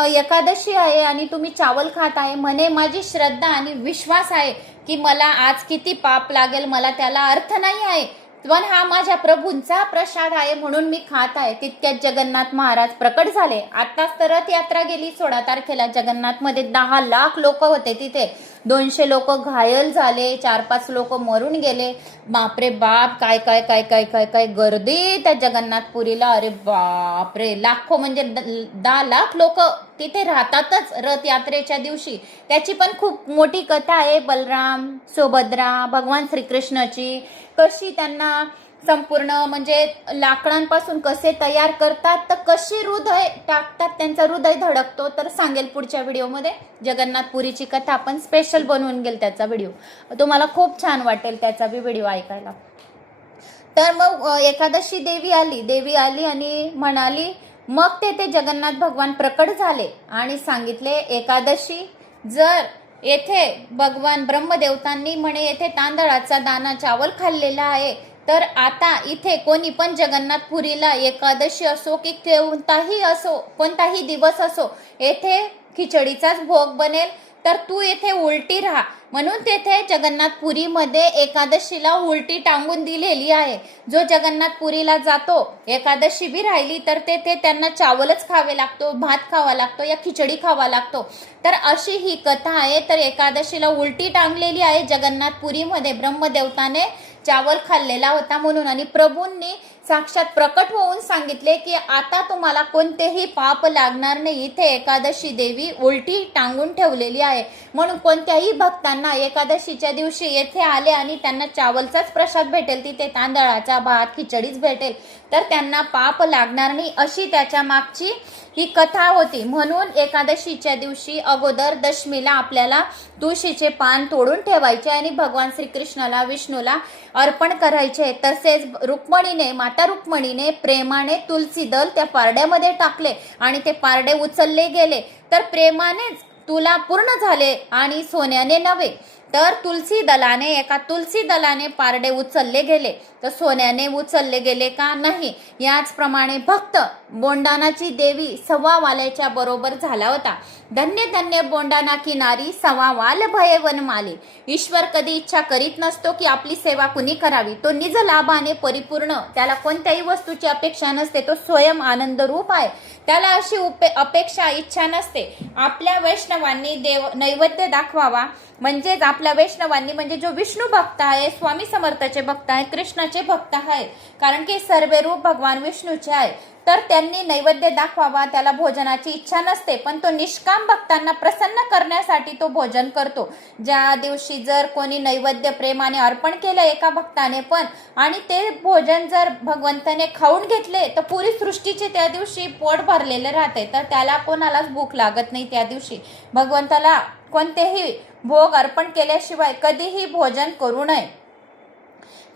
एकादशी आहे आणि तुम्ही चावल खात आहे. म्हणे, माझी श्रद्धा आणि विश्वास आहे की मला आज किती पाप लागेल मला त्याला अर्थ नाही आहे, पण हा माझ्या प्रभूंचा प्रसाद आहे म्हणून मी खात आहे. तितक्यात जगन्नाथ महाराज प्रकट झाले. आताच तर रथयात्रा गेली 16 तारखेला, जगन्नाथमध्ये 10 लाख लोक होते तिथे. 200 लोक घायल झाले, 4-5 लोक मरून गेले. बापरे बाप, काय काय काय काय काय काय गर्दी त्या जगन्नाथपुरीला. अरे बापरे, लाखो म्हणजे 10 लाख लोक तिथे राहतातच रथयात्रेच्या दिवशी. त्याची पण खूप मोठी कथा आहे. बलराम, सुभद्रा, भगवान श्रीकृष्णाची, कशी त्यांना संपूर्ण म्हणजे लाकडांपासून कसे तयार करतात, तर कशी हृदय टाकतात, त्यांचा हृदय धडकतो, तर सांगेल पुढच्या व्हिडिओमध्ये. जगन्नाथपुरीची कथा आपण स्पेशल बनवून गेल त्याचा व्हिडिओ, तुम्हाला खूप छान वाटेल त्याचा बी व्हिडिओ ऐकायला. तर मग एकादशी देवी आली आणि म्हणाली, मग ते जगन्नाथ भगवान प्रकट झाले आणि सांगितले, एकादशी जर येथे भगवान ब्रह्मदेवतांनी म्हणे येथे तांदळाचा दाना चावल खाल्लेला आहे, तर आता इथे कोणी पण जगन्नाथपुरीला एकादशी असो की कोणताही दिवस असो, येथे खिचडीचाच भोग बनेल, तर तू येथे उलटी राहा. म्हणून तेथे जगन्नाथपुरीमध्ये एकादशीला उलटी टांगून दिलेली आहे. जो जगन्नाथपुरीला जातो, एकादशी बी राहिली तर तेथे त्यांना चावलच खावे लागतो, भात खावा लागतो या खिचडी खावा लागतो. तर अशी ही कथा आहे. तर एकादशीला उलटी टांगलेली आहे जगन्नाथपुरीमध्ये, ब्रह्मदेवताने चावल खाल्लेला होता म्हणून. आणि प्रभूंनी साक्षात प्रकट होऊन सांगितले की आता तुम्हाला कोणतेही पाप लागणार नाही, इथे एकादशी देवी उलटी टांगून ठेवलेली आहे. म्हणून कोणत्याही भक्तांना एकादशीच्या दिवशी येथे आले आणि त्यांना चावलचाच प्रसाद भेटेल, तिथे तांदळाचा भात खिचडीच भेटेल, तर त्यांना पाप लागणार नाही, अशी त्याच्या मागची ही कथा होती. म्हणून एकादशीच्या दिवशी अगोदर दशमीला आपल्याला तुळशीचे पान तोडून ठेवायचे आणि भगवान श्रीकृष्णाला, विष्णूला अर्पण करायचे. तसेच माता रुक्मणीने प्रेमाने तुलसी दल त्या पारड्यामध्ये टाकले आणि ते पारडे उचलले गेले. तर प्रेमानेच तुला पूर्ण झाले आणि सोन्याने नव्हे. तर एका तुलसी दलाने पारडे उचलले गेले, तर सोन्याने उचलले गेले का? नाही. याचप्रमाणे भक्त बोंडानाची देवी सव्वा वाल्याच्या बरोबर झाला होता. धन्य धन्य बोंडाना की नारी, सव्वा वाल भये वनमाली. ईश्वर कधी इच्छा करीत नसतो की आपली सेवा कुणी करावी. तो निज लाभाने परिपूर्ण, त्याला कोणत्याही वस्तूची अपेक्षा नसते. तो स्वयं आनंद रूप आहे, त्याला अशी अपेक्षा इच्छा नसते. आपल्या वैष्णवांनी नैवेद्य दाखवावा, म्हणजेच आपल्या वैष्णवांनी म्हणजे जो विष्णू भक्त आहे, स्वामी समर्थाचे भक्त आहे, कृष्णाचे भक्त आहे, कारण की सर्व रूप भगवान विष्णूचे आहे, तर त्यांनी नैवेद्य दाखवावा. त्याला भोजनाची इच्छा नसते, पण तो निष्काम भक्तांना प्रसन्न करण्यासाठी तो भोजन करतो. ज्या दिवशी जर कोणी नैवेद्य प्रेमाने अर्पण केलं एका भक्ताने पण, आणि ते भोजन जर भगवंताने खाऊन घेतले, तर पुरी सृष्टीचे त्या दिवशी पोट भरलेले राहते, तर त्याला कोणालाच भूक लागत नाही. त्या दिवशी भगवंताला कोणतेही भोग अर्पण केल्याशिवाय कधीही भोजन करू नये.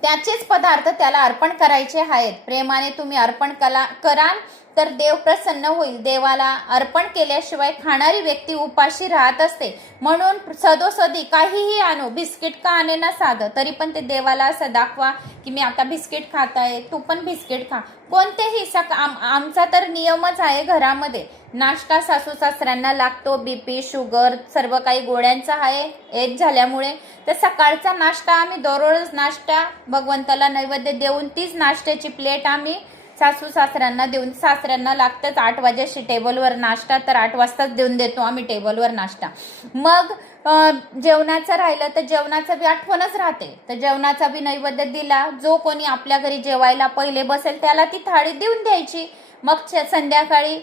त्याचेच पदार्थ त्याला अर्पण करायचे आहेत. प्रेमाने तुम्ही अर्पण कराल तर देव प्रसन्न होईल. देवाला अर्पण केल्याशिवाय खाणारी व्यक्ती उपाशी राहत असते. म्हणून सदोसदी काहीही आणो, बिस्किट का आणे ना साधं, तरी पण ते देवाला असं दाखवा की मी आता बिस्किट खात आहे, तू पण बिस्किट खा. कोणतेही आमचा तर नियमच आहे घरामध्ये, नाश्ता सासू सासऱ्यांना लागतो, बीपी शुगर सर्व काही गोळ्यांचा आहे एज झाल्यामुळे. तर सकाळचा नाश्ता आम्ही दररोज नाश्ता भगवंताला नैवेद्य देऊन तीच नाश्त्याची प्लेट आम्ही सासू सासऱ्यांना देऊन, सासऱ्यांना लागतंच 8 वाजेशी टेबलवर नाश्ता, तर 8 वाजताच देऊन देतो आम्ही टेबलवर नाश्ता. मग जेवणाचं राहिलं तर जेवणाचं बी आठवणच राहते, तर जेवणाचा बी नैवेद्य दिला. जो कोणी आपल्या घरी जेवायला पहिले बसेल त्याला ती थाळी देऊन द्यायची. मग संध्याकाळी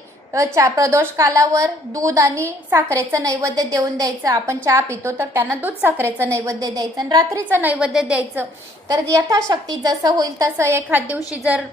प्रदोष कालावर दूध आणि साखरेचं नैवेद्य देऊन द्यायचं. आपण चहा पितो तर त्यांना दूध साखरेचं नैवेद्य द्यायचं आणि रात्रीचं नैवेद्य द्यायचं. तर यथाशक्ती जसं होईल तसं. एखाद दिवशी जर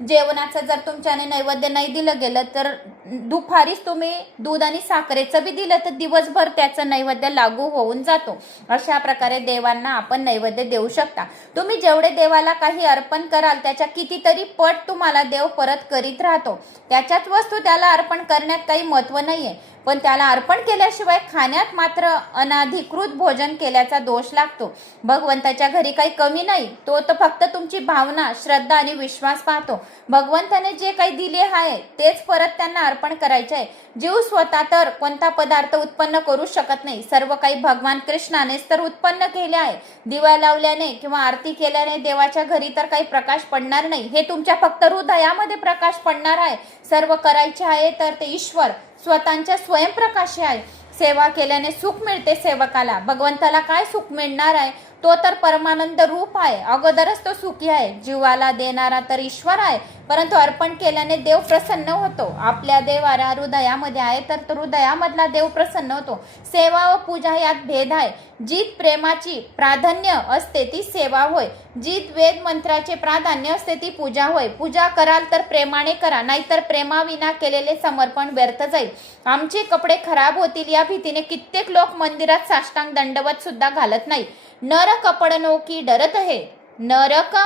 जेवणाचं जर तुमच्याने नैवेद्य नाही दिलं गेलं, तर दुपारीच तुम्ही दूध आणि साखरेचं बी दिलं तर दिवसभर त्याचं नैवेद्य लागू होऊन जातो. अशा प्रकारे देवांना आपण नैवेद्य देऊ शकता. तुम्ही जेवढे देवाला काही अर्पण कराल त्याच्या कितीतरी पट तुम्हाला देव परत करीत राहतो. त्याच्याच वस्तू त्याला अर्पण करण्यात काही महत्व नाहीये, पण त्याला अर्पण केल्याशिवाय खाण्यात मात्र अनाधिकृत भोजन केल्याचा दोष लागतो. भगवंताच्या घरी काही कमी नाही, तो तर फक्त तुमची भावना, श्रद्धा आणि विश्वास पाहतो. भगवंताने जे काही दिले आहे तेच परत त्यांना अर्पण करायचे आहे. जीव स्वतः तर कोणता पदार्थ उत्पन्न करू शकत नाही, सर्व काही भगवान कृष्णानेच तर उत्पन्न केले आहे. दिवा लावल्याने किंवा आरती केल्याने देवाच्या घरी तर काही प्रकाश पडणार नाही, हे तुमच्या फक्त हृदयामध्ये प्रकाश पडणार आहे. सर्व करायचे आहे तर ते ईश्वर स्वतःच्या स्वयंप्रकाशी आहे. सेवा केल्याने सुख मिळते सेवकाला. भगवंताला काय सुख मिळणार आहे? तो तर परमानंद रूप आहे, अगोदरच तो सुखी आहे. जीवाला देणारा तर ईश्वर आहे, परंतु अर्पण केल्याने देव प्रसन्न होतो. आपल्या देवाला हृदयामध्ये आहे तर हृदयामधला देव प्रसन्न होतो. सेवा व पूजा यात भेद आहे. जीत प्रेमाची प्राधान्य असते ती सेवा होय, जीत वेद मंत्राचे प्राधान्य असते ती पूजा होय. पूजा कराल तर प्रेमाने करा, नाहीतर प्रेमाविना केलेले समर्पण व्यर्थ जाईल. आमचे कपडे खराब होतील या भीतीने कित्येक लोक मंदिरात साष्टांग दंडवत सुद्धा घालत नाही. नरक पडनो की डरत आहे, नरक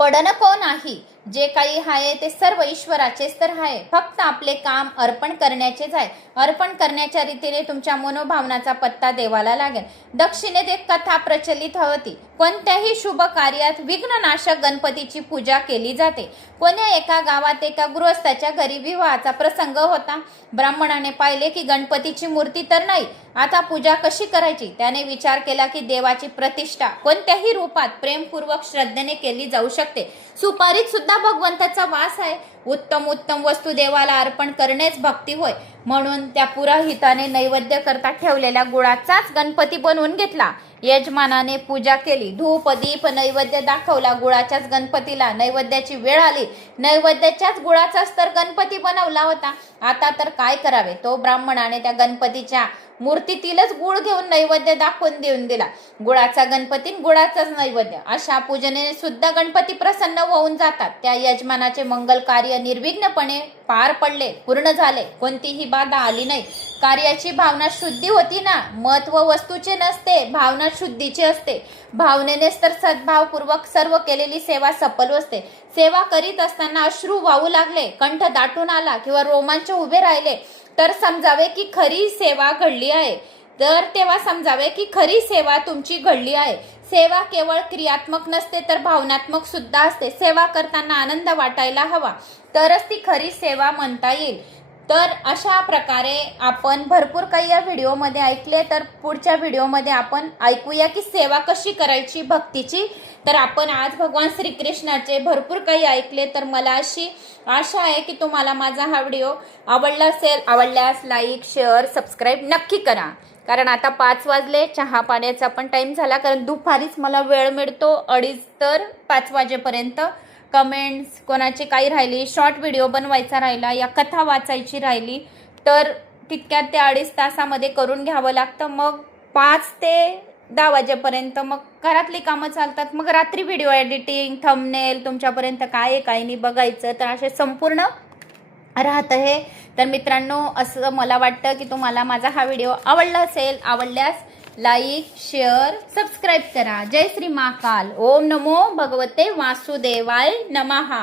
पडनको नाही. जे काही आहे ते सर्व ईश्वराचेच तर आहे. फक्त आपले काम अर्पण करण्याचेच आहे. अर्पण करण्याच्या रीतीने तुमच्या मनोभावनाचा पत्ता देवाला लागेल. दक्षिणेत एक कथा प्रचलित होती. कोणत्याही शुभ कार्यात विघ्ननाशक गणपतीची पूजा केली जाते. कोण्या एका गावात एका गृहस्थाच्या घरी विवाहाचा प्रसंग होता. ब्राह्मणाने पाहिले की गणपतीची मूर्ती तर नाही, आता पूजा कशी करायची? त्याने विचार केला की देवाची प्रतिष्ठा कोणत्याही रूपात प्रेमपूर्वक श्रद्धेने केली जाऊ शकते. सुपारीत सुद्धा भगवंताचा वास आहे. उत्तम उत्तम वस्तू देवाला अर्पण करणेच भक्ती होय. म्हणून त्या पुरोहिताने नैवेद्य करता ठेवलेल्या गुळाचाच गणपती बनवून घेतला. यजमानाने पूजा केली, धूप दीप नैवेद्य दाखवला. गुळाच्याच गणपतीला नैवेद्याची वेळ आली. नैवेद्याच्याच गुळाचाच तर गणपती बनवला होता. आता तर काय करावे? तो ब्राह्मणाने त्या गणपतीच्या मूर्तीतीलच गुळ घेऊन नैवेद्य दाखवून देऊन दिला. गुळाचा गणपती, गुळाचाच नैवेद्य, अशा पूजनेने सुद्धा गणपती प्रसन्न होऊन जातात. त्या यजमानाचे मंगल कार्य निर्विघ्नपणे पार पडले, पूर्ण झाले. कोणतीही बाधा आली नाही. कार्याची भावना शुद्धी होती ना. महत्व वस्तूचे नसते, भावना शुद्धीची असते. भावनेनेच तर सद्भावपूर्वक सर्व केलेली सेवा सफल असते. सेवा करीत असताना अश्रू वाहू लागले, कंठ दाटून आला किंवा रोमांच उभे राहिले तर समजावे की खरी सेवा घडली आहे. तर तेव्हा समजावे की खरी सेवा तुमची घडली आहे. सेवा केवळ क्रियात्मक नसते तर भावनात्मक सुद्धा असते. सेवा करताना आनंद वाटायला हवा, तरच ती खरी सेवा म्हणता येईल. तर अशा प्रकारे आपण भरपूर काही या व्हिडिओमध्ये ऐकले. तर पुढच्या व्हिडिओमध्ये आपण ऐकूया की सेवा कशी करायची भक्तीची. तर आपण आज भगवान श्रीकृष्णाचे भरपूर काही ऐकले. तर मला अशी आशा आहे की तुम्हाला माझा हा व्हिडिओ आवडला असेल. आवडल्यास लाईक शेअर सबस्क्राईब नक्की करा. कारण आता 5 वाजले, चहा पाण्याचा पण टाईम झाला. कारण दुपारीच मला वेळ मिळतो 2:30 तर 5 वाजेपर्यंत. कमेंट्स कोणाची काही राहिली, शॉर्ट व्हिडिओ बनवायचा राहिला, या कथा वाचायची राहिली तर तितक्यात ते 2.5 तासामध्ये करून घ्यावं लागतं. मग 5 ते 10 वाजेपर्यंत मग घरातली कामं चालतात. मग रात्री व्हिडिओ एडिटिंग, थंबनेल तुमच्यापर्यंत काय आहे काय नाही बघायचं. तर असे संपूर्ण राहत आहे. तर मित्रांनो, असं मला वाटतं की तुम्हाला माझा हा व्हिडिओ आवडला असेल. आवडल्यास लाईक शेअर सबस्क्राईब करा. जय श्री महाकाल. ओम नमो भगवते वासुदेवाय नमः.